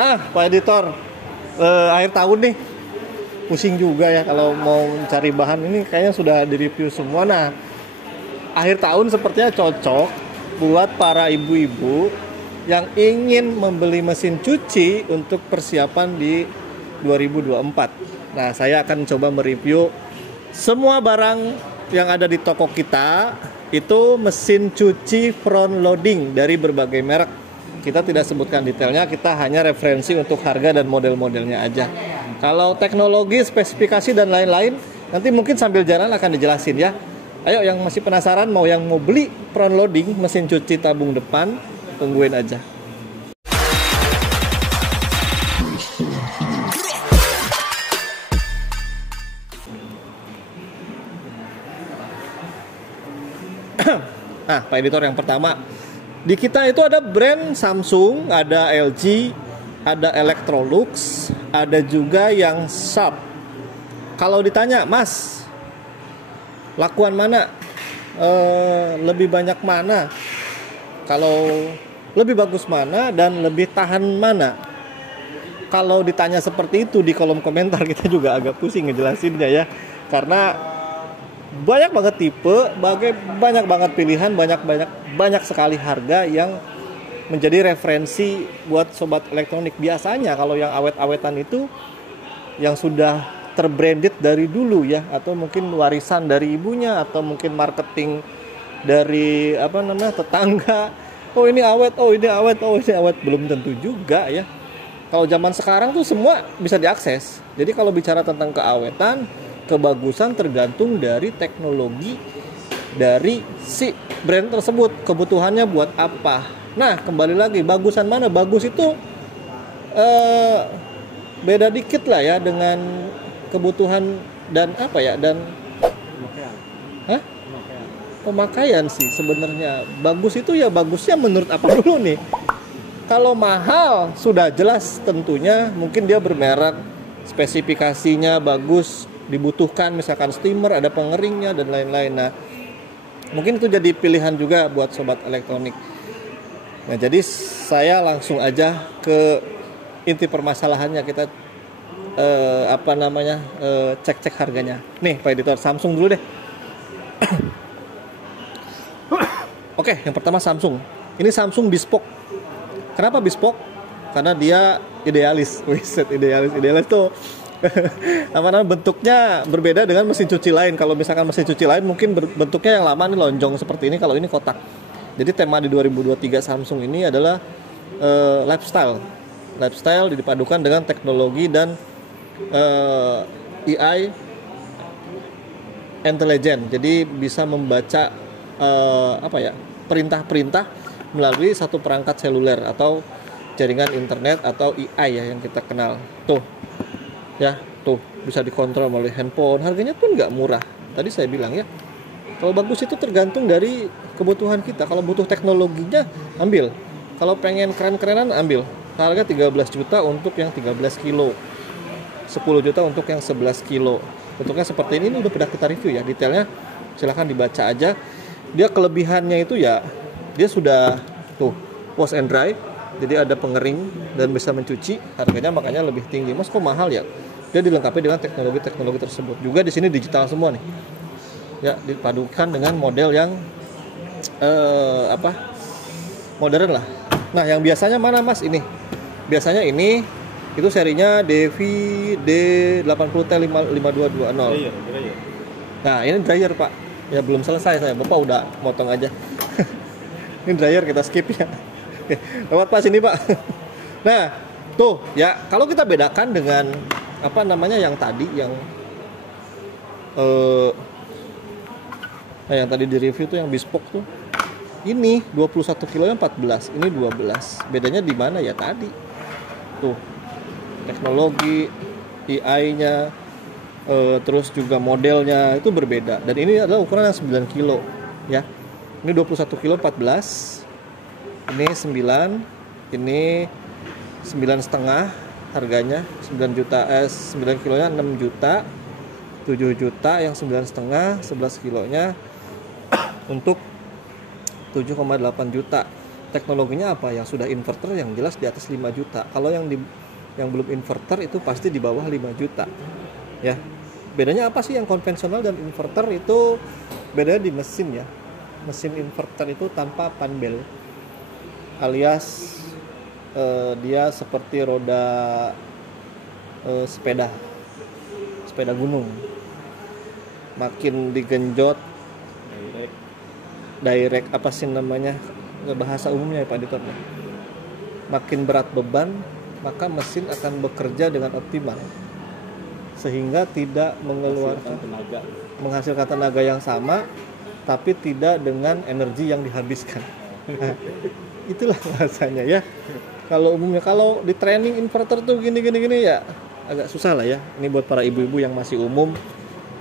Pak Editor, akhir tahun nih pusing juga ya kalau mau cari bahan. Ini kayaknya sudah direview semua. Nah, akhir tahun sepertinya cocok buat para ibu-ibu yang ingin membeli mesin cuci untuk persiapan di 2024. Nah, saya akan coba mereview semua barang yang ada di toko kita. Itu mesin cuci front loading dari berbagai merek. Kita tidak sebutkan detailnya, kita hanya referensi untuk harga dan model-modelnya aja. Kalau teknologi, spesifikasi dan lain-lain, nanti mungkin sambil jalan akan dijelasin ya. Ayo yang masih penasaran mau beli front loading mesin cuci tabung depan, tungguin aja. Nah, Pak Editor, yang pertama di kita itu ada brand Samsung, ada LG, ada Electrolux, ada juga yang Sharp. Kalau ditanya, Mas, lakuan mana? Lebih banyak mana? Kalau lebih bagus mana dan lebih tahan mana? Kalau ditanya seperti itu di kolom komentar, kita juga agak pusing ngejelasinnya ya. Karena banyak banget tipe, banyak banget pilihan, banyak sekali harga yang menjadi referensi buat sobat elektronik. Biasanya kalau yang awet-awetan itu yang sudah terbranded dari dulu ya, atau mungkin warisan dari ibunya, atau mungkin marketing dari tetangga. Oh ini awet, oh ini awet, oh ini awet. Belum tentu juga ya. Kalau zaman sekarang tuh semua bisa diakses. Jadi kalau bicara tentang keawetan, kebagusan tergantung dari teknologi dari si brand tersebut, kebutuhannya buat apa. Nah, kembali lagi, bagusan mana? Bagus itu beda dikit lah ya dengan kebutuhan dan pemakaian sih sebenarnya. Bagus itu ya bagusnya menurut apa dulu nih. Kalau mahal sudah jelas tentunya, mungkin dia bermerek, spesifikasinya bagus, dibutuhkan misalkan steamer, ada pengeringnya dan lain-lain. Nah, mungkin itu jadi pilihan juga buat sobat elektronik. Nah, jadi saya langsung aja ke inti permasalahannya. Kita cek harganya. Nih, Pak Editor, Samsung dulu deh. Oke, yang pertama Samsung. Ini Samsung bespoke. Kenapa bespoke? Karena dia idealis. Idealis tuh bentuknya berbeda dengan mesin cuci lain. Kalau misalkan mesin cuci lain mungkin bentuknya yang lama nih lonjong seperti ini, kalau ini kotak. Jadi tema di 2023 Samsung ini adalah lifestyle dipadukan dengan teknologi dan AI intelligent. Jadi bisa membaca perintah-perintah melalui satu perangkat seluler atau jaringan internet atau AI ya yang kita kenal. Tuh bisa dikontrol melalui handphone. Harganya pun nggak murah. Tadi saya bilang ya, kalau bagus itu tergantung dari kebutuhan kita. Kalau butuh teknologinya, ambil. Kalau pengen keren-kerenan, ambil. Harga 13 juta untuk yang 13 kilo, 10 juta untuk yang 11 kilo. Bentuknya seperti ini udah pernah kita review ya. Detailnya silahkan dibaca aja. Dia kelebihannya itu ya, dia sudah wash and dry. Jadi ada pengering dan bisa mencuci. Harganya makanya lebih tinggi. Mas, kok mahal ya? Dia dilengkapi dengan teknologi tersebut. Juga di sini digital semua nih. Ya, dipadukan dengan model yang modern lah. Nah, yang biasanya mana, Mas? Ini. Biasanya ini itu serinya DV-D80T5220. Dryer. Nah, ini dryer, Pak. Ya belum selesai saya. Bapak udah motong aja. Ini dryer, kita skip ya. Lewat Pak sini, Pak. Nah, tuh ya, kalau kita bedakan dengan yang tadi yang tadi di review tuh yang bespoke tuh. Ini 21 kilonya 14, ini 12. Bedanya di mana ya tadi? Tuh. Teknologi AI-nya terus juga modelnya itu berbeda. Dan ini adalah ukuran yang 9 kilo ya. Ini 21 kilo 14. Ini 9. Ini 9,5 harganya 9 juta 9 kilonya 6 juta 7 juta yang 9,5 11 kilonya untuk 7,8 juta. teknologinya apa? Yang sudah inverter yang jelas di atas 5 juta. Kalau yang belum inverter itu pasti di bawah 5 juta. Ya. Bedanya apa sih yang konvensional dan inverter itu? Bedanya di mesin ya. Mesin inverter itu tanpa panbel. Alias dia seperti roda sepeda gunung. Makin digenjot direct apa sih namanya, bahasa umumnya ya Pak Editor, makin berat beban maka mesin akan bekerja dengan optimal sehingga tidak menghasilkan tenaga yang sama tapi tidak dengan energi yang dihabiskan. Itulah bahasanya ya. Kalau umumnya kalau di training inverter tuh gini ya agak susah lah ya. Ini buat para ibu-ibu yang masih umum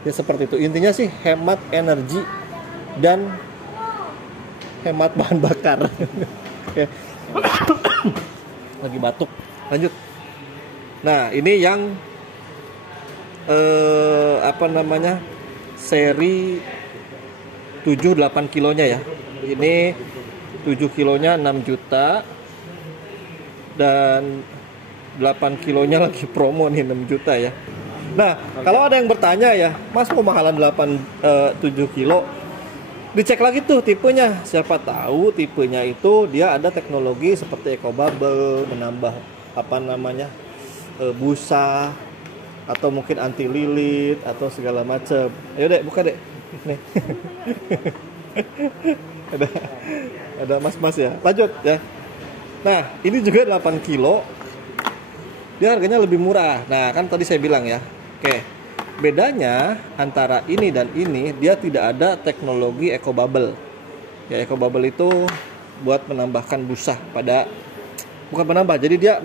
ya seperti itu. Intinya sih hemat energi dan hemat bahan bakar. Oke. Lagi batuk. Lanjut. Nah, ini yang seri 7-8 kilonya ya. Ini 7 kilonya 6 juta dan 8 kilonya lagi promo nih 6 juta ya. Nah, kalau ada yang bertanya ya, Mas mau mahalan 7 kilo, dicek lagi tuh tipenya. Siapa tahu tipenya itu dia ada teknologi seperti ecobubble, menambah busa, atau mungkin anti lilit atau segala macam. Ayo dek, buka dek. Nih. ada mas-mas ya. Lanjut ya. Nah, ini juga 8 kilo. Dia harganya lebih murah. Nah, kan tadi saya bilang ya. Oke. Bedanya antara ini dan ini, dia tidak ada teknologi ecobubble. Ya, ecobubble itu buat menambahkan busa bukan menambah, jadi dia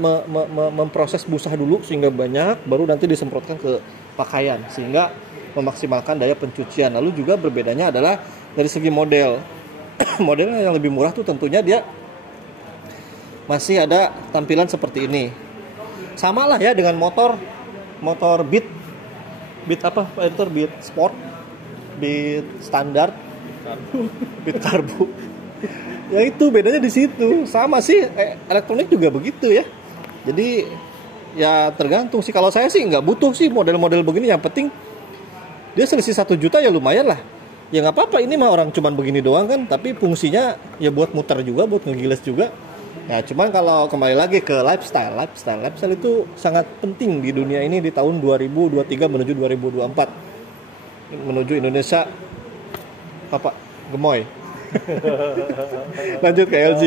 memproses busa dulu sehingga banyak, baru nanti disemprotkan ke pakaian sehingga memaksimalkan daya pencucian. Lalu juga berbedanya adalah dari segi model. Modelnya yang lebih murah tuh tentunya dia masih ada tampilan seperti ini. Sama lah ya dengan motor Beat apa Pak Editor? Beat Sport, Beat Standar, Beat Karbu. Ya itu bedanya di situ. Sama sih elektronik juga begitu ya. Jadi ya tergantung sih. Kalau saya sih nggak butuh sih model-model begini. Yang penting dia selisih 1 juta ya lumayan lah. Ya nggak apa-apa, ini mah orang cuman begini doang kan. Tapi fungsinya ya buat muter juga, buat ngegiles juga. Ya cuman kalau kembali lifestyle itu sangat penting di dunia ini di tahun 2023 menuju 2024. Menuju Indonesia apa? Gemoy. Lanjut ke LG.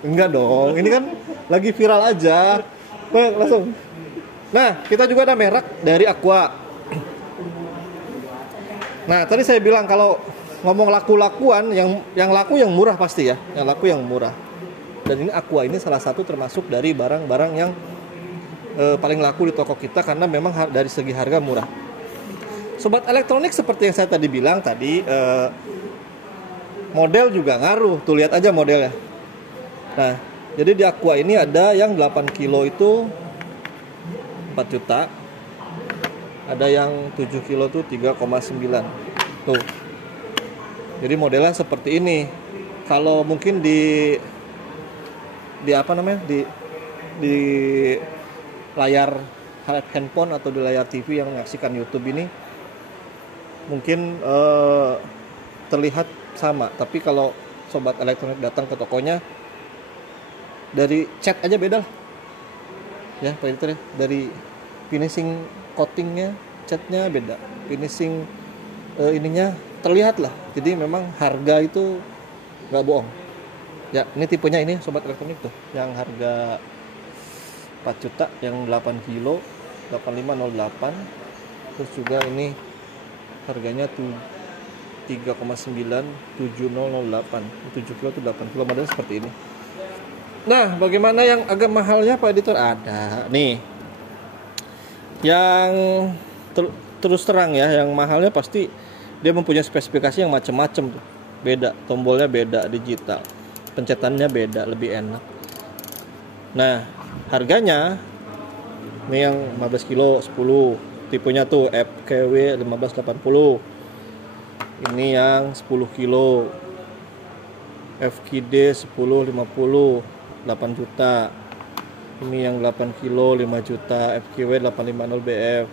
Enggak dong, ini kan lagi viral aja. Baik, langsung. Nah, kita juga ada merek dari Aqua. Nah, tadi saya bilang kalau ngomong laku-lakuan, yang laku yang murah pasti ya, yang laku yang murah. Dan ini Aqua ini salah satu termasuk dari barang-barang yang paling laku di toko kita karena memang dari segi harga murah. Sobat elektronik seperti yang saya tadi bilang tadi, model juga ngaruh. Tuh lihat aja modelnya. Nah, jadi di Aqua ini ada yang 8 kilo itu 4 juta. Ada yang 7 kilo tuh 3,9. Tuh. Jadi modelnya seperti ini. Kalau mungkin di layar handphone atau di layar TV yang menyaksikan YouTube ini mungkin terlihat sama, tapi kalau sobat elektronik datang ke tokonya, dari cat aja beda lah ya Pak Editor ya. Dari finishing coatingnya, catnya beda, finishing ininya terlihat lah. Jadi memang harga itu nggak bohong ya. Ini tipenya ini sobat elektronik tuh yang harga 4 juta, yang 8 kilo 8508. Terus juga ini harganya tuh 3,97008. 7 kilo itu 8 kilo, modelnya seperti ini. Nah, bagaimana yang agak mahalnya Pak Editor? Ada nih. Yang terus terang ya, yang mahalnya pasti dia mempunyai spesifikasi yang macam-macam tuh. Beda, tombolnya beda, digital. Pencetannya beda, lebih enak. Nah, harganya ini yang 15 kilo 10. Tipenya tuh FKW 1580. Ini yang 10 kilo FQD 1050 8 juta. Ini yang 8 kilo 5 juta, FQW 850 BF.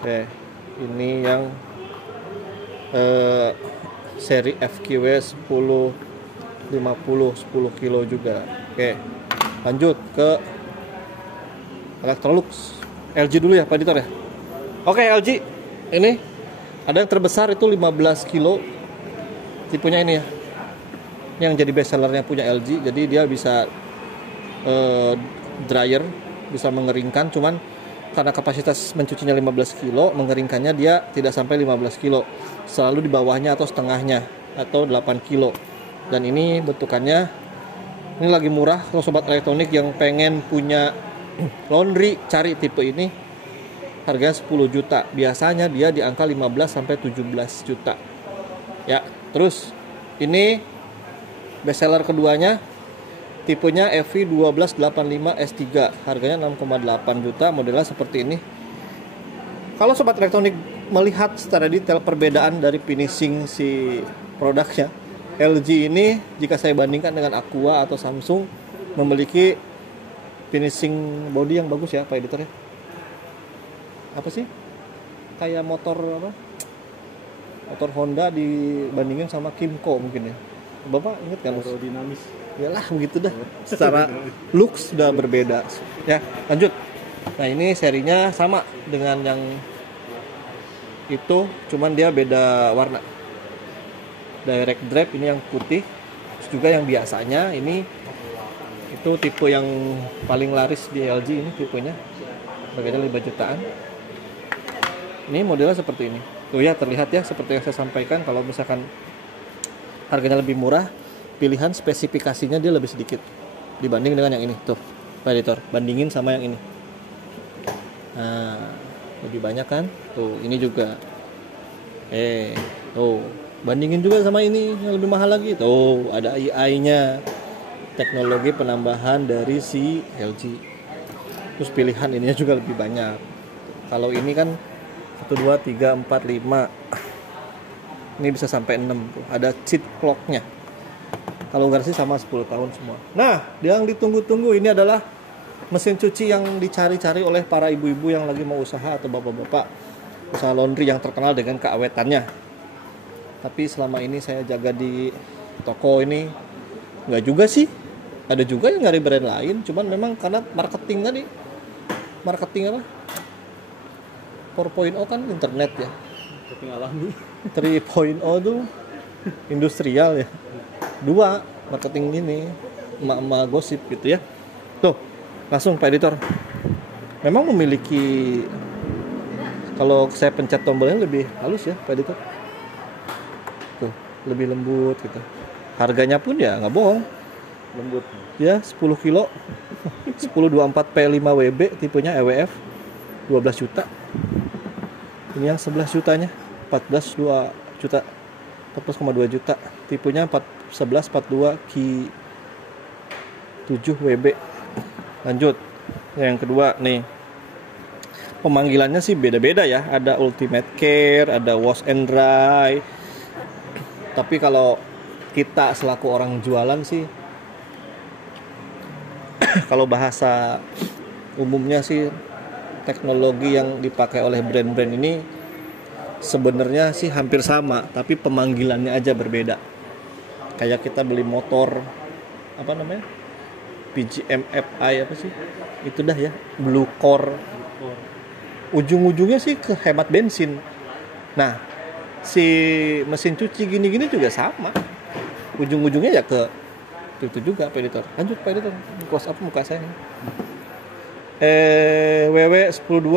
Oke, ini yang seri FQW 1050 10 kilo juga. Oke, lanjut ke Electrolux. LG dulu ya Pak Editor ya. Oke, LG ini ada yang terbesar itu 15 kilo, tipenya ini ya. Ini yang jadi best sellernya punya LG. Jadi dia bisa dryer, bisa mengeringkan, cuman karena kapasitas mencucinya 15 kilo, mengeringkannya dia tidak sampai 15 kilo, selalu di bawahnya atau setengahnya, atau 8 kilo. Dan ini bentukannya, ini lagi murah. Kalau sobat elektronik yang pengen punya laundry, cari tipe ini, harganya 10 juta. Biasanya dia di angka 15 sampai 17 juta. Ya, terus ini best seller keduanya, tipenya FV1285 S3, harganya 6,8 juta, modelnya seperti ini. Kalau sobat elektronik melihat secara detail perbedaan dari finishing si produknya, LG ini jika saya bandingkan dengan Aqua atau Samsung, memiliki finishing body yang bagus ya Pak Editor ya. Apa sih? Kayak motor apa? Motor Honda dibandingin sama Kimco mungkin ya. Bapak ingat kan? Aerodinamis. Yalah begitu dah. Secara looks sudah berbeda. Ya, lanjut. Nah, ini serinya sama dengan yang itu, cuman dia beda warna. Direct drive ini yang putih. Terus juga yang biasanya ini itu tipe yang paling laris di LG, ini tipenya. Harganya 5 jutaan. Ini modelnya seperti ini. Tuh ya, terlihat ya seperti yang saya sampaikan, kalau misalkan harganya lebih murah, pilihan spesifikasinya dia lebih sedikit dibanding dengan yang ini. Tuh, Pak Editor, bandingin sama yang ini. Nah, lebih banyak kan? Tuh, ini juga. Tuh, bandingin juga sama ini yang lebih mahal lagi. Tuh, ada AI-nya. Teknologi penambahan dari si LG. Terus pilihan ininya juga lebih banyak. Kalau ini kan 1, 2, 3, 4, 5. Ini bisa sampai 6 tuh. Ada cheat clock-nya. Kalau garansi sama 10 tahun semua. Nah, yang ditunggu-tunggu ini adalah mesin cuci yang dicari-cari oleh para ibu-ibu yang lagi mau usaha atau bapak-bapak usaha laundry yang terkenal dengan keawetannya. Tapi selama ini saya jaga di toko ini nggak juga sih. Ada juga yang nyari brand lain, cuman memang karena marketing tadi. Marketing apa? 4.0 kan internet ya. Marketing alami. 3.0 tuh industrial ya. 2 marketing ini emak-emak gosip gitu ya. Tuh, langsung Pak Editor. Memang memiliki, kalau saya pencet tombolnya lebih halus ya Pak Editor. Tuh, lebih lembut gitu. Harganya pun ya nggak bohong. Lembut. Ya, 10 kilo. 1024P5WB tipenya EWF 12 juta. Ini yang 11 jutanya 14,2 juta. 14,2 juta. Tipenya 1142 Ki 7WB. Lanjut. Yang kedua nih. Pemanggilannya sih beda-beda ya. Ada Ultimate Care, ada Wash and Dry. Tapi kalau kita selaku orang jualan sih, kalau bahasa umumnya sih, teknologi yang dipakai oleh brand-brand ini sebenarnya sih hampir sama, tapi pemanggilannya aja berbeda. Kayak kita beli motor apa namanya, PGM-FI apa sih, itu dah ya, Blue Core. Ujung-ujungnya sih ke hemat bensin. Nah, si mesin cuci gini-gini juga sama, ujung-ujungnya ya ke itu juga Pak Editor. Lanjut Pak Editor, close up muka saya. WW102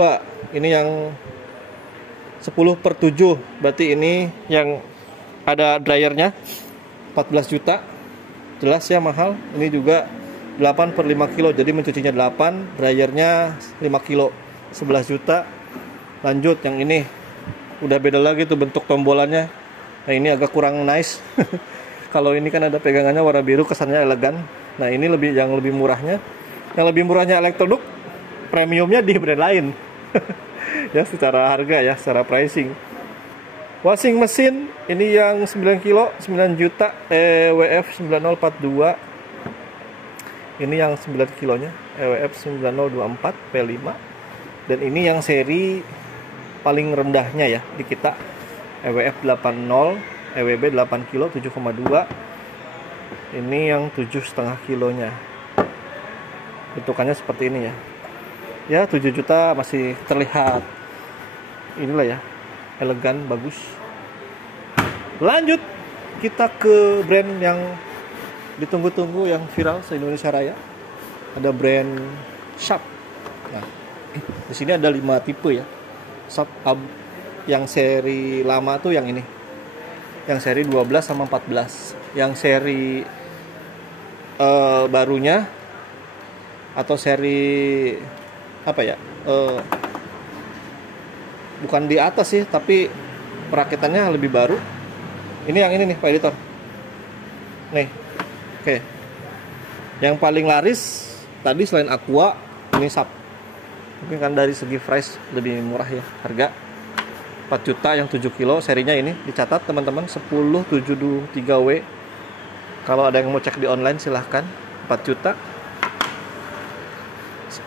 ini yang 10/7, berarti ini yang ada dryernya 14 juta. Jelas ya mahal. Ini juga 8/5 kilo, jadi mencucinya 8, dryernya 5 kilo, 11 juta. Lanjut yang ini, udah beda lagi tuh bentuk tombolannya. Nah, ini agak kurang nice. Kalau ini kan ada pegangannya warna biru, kesannya elegan. Nah, ini yang lebih murahnya. Yang lebih murahnya Electrolux, premiumnya di brand lain. Ya, secara harga ya, secara pricing. Washing mesin ini yang 9 kilo 9 juta EWF 9042. Ini yang 9 kilonya EWF 9024 P5. Dan ini yang seri paling rendahnya ya di kita, EWF 80 EWB 8 kilo 7,2. Ini yang 7,5 kilonya. Bentukannya seperti ini ya. Ya 7 juta masih terlihat. Inilah ya, elegan, bagus. Lanjut kita ke brand yang ditunggu-tunggu, yang viral se-Indonesia Raya. Ada brand Sharp. Nah, di sini ada 5 tipe ya. Sharp yang seri lama tuh yang ini. Yang seri 12 sama 14. Yang seri barunya atau seri apa ya? Bukan di atas sih, tapi perakitannya lebih baru. Ini yang ini nih Pak Editor. Nih. Oke. Yang paling laris tadi selain Aqua, ini Sharp. Mungkin kan dari segi price lebih murah ya harga. 4 juta yang 7 kilo serinya ini. Dicatat teman-teman 10723W. Kalau ada yang mau cek di online silahkan. 4 juta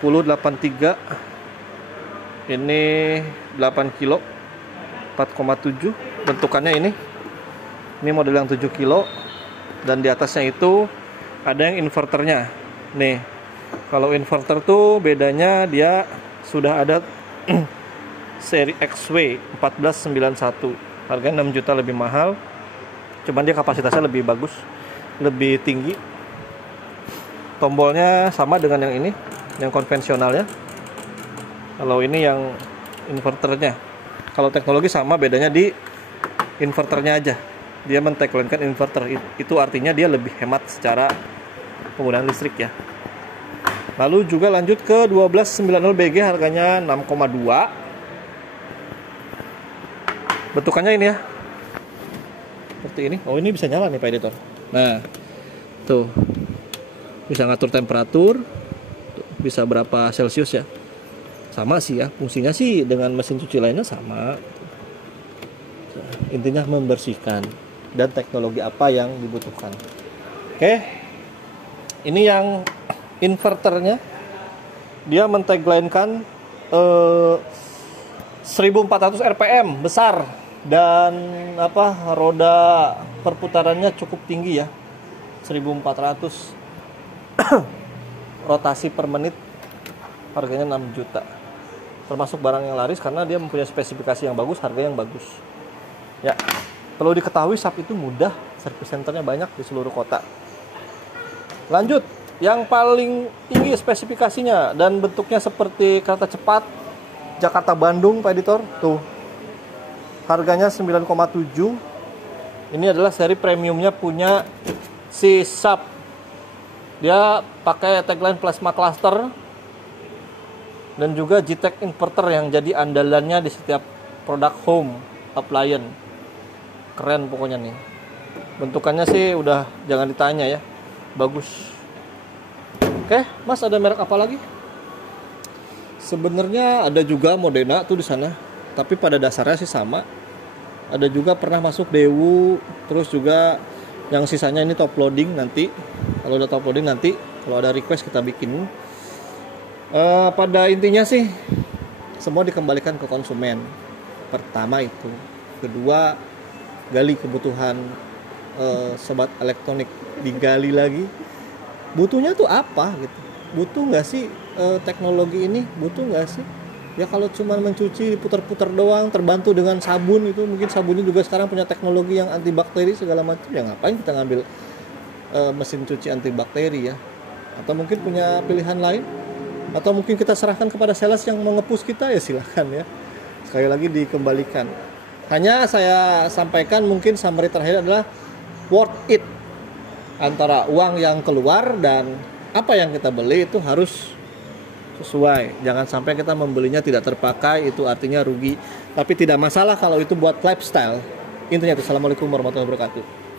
1083. Ini 8 kilo 4,7. Bentukannya ini model yang 7 kilo. Dan di atasnya itu ada yang inverternya. Nih, kalau inverter tuh bedanya dia sudah ada seri XW 1491. Harganya 6 juta lebih mahal. Cuman dia kapasitasnya lebih bagus, lebih tinggi. Tombolnya sama dengan yang ini, yang konvensionalnya. Kalau ini yang inverternya. Kalau teknologi sama, bedanya di inverternya aja. Dia men-tagline-kan inverter, itu artinya dia lebih hemat secara penggunaan listrik ya. Lalu juga lanjut ke 1290BG, harganya 6,2. Bentukannya ini ya, seperti ini. Oh, ini bisa nyala nih Pak Editor. Nah, tuh bisa ngatur temperatur, tuh, bisa berapa Celcius ya. Sama sih ya, fungsinya sih dengan mesin cuci lainnya sama. Intinya membersihkan. Dan teknologi apa yang dibutuhkan. Oke, ini yang inverternya. Dia men-tagline-kan 1400 RPM besar dan roda perputarannya cukup tinggi ya, 1400 rotasi per menit. Harganya 6 juta. Termasuk barang yang laris karena dia mempunyai spesifikasi yang bagus, harga yang bagus. Ya, perlu diketahui Sharp itu mudah, service centernya banyak di seluruh kota. Lanjut, yang paling tinggi spesifikasinya dan bentuknya seperti kereta cepat Jakarta Bandung Pak Editor. Tuh, harganya 9,7. Ini adalah seri premiumnya punya si Sharp. Dia pakai tagline plasma cluster dan juga G-Tech inverter yang jadi andalannya di setiap produk home appliance. Keren pokoknya nih. Bentukannya sih udah jangan ditanya ya. Bagus. Oke, Mas, ada merek apa lagi? Sebenarnya ada juga Modena tuh di sana, tapi pada dasarnya sih sama. Ada juga pernah masuk Daewoo, terus juga yang sisanya ini top loading nanti. Kalau udah top loading nanti, kalau ada request kita bikin. Pada intinya sih semua dikembalikan ke konsumen. Pertama itu. Kedua, gali kebutuhan sobat elektronik, digali lagi. Butuhnya tuh apa gitu? Butuh nggak sih teknologi ini? Butuh nggak sih? Ya kalau cuma mencuci putar-putar doang, terbantu dengan sabun itu, mungkin sabunnya juga sekarang punya teknologi yang antibakteri segala macam. Ya ngapain kita ngambil mesin cuci antibakteri ya? Atau mungkin punya pilihan lain? Atau mungkin kita serahkan kepada sales yang mau ngepus kita, ya silahkan ya. Sekali lagi dikembalikan. Hanya saya sampaikan mungkin summary terakhir adalah worth it. Antara uang yang keluar dan apa yang kita beli itu harus sesuai. Jangan sampai kita membelinya tidak terpakai, itu artinya rugi. Tapi tidak masalah kalau itu buat lifestyle. Intinya itu. Assalamualaikum warahmatullahi wabarakatuh.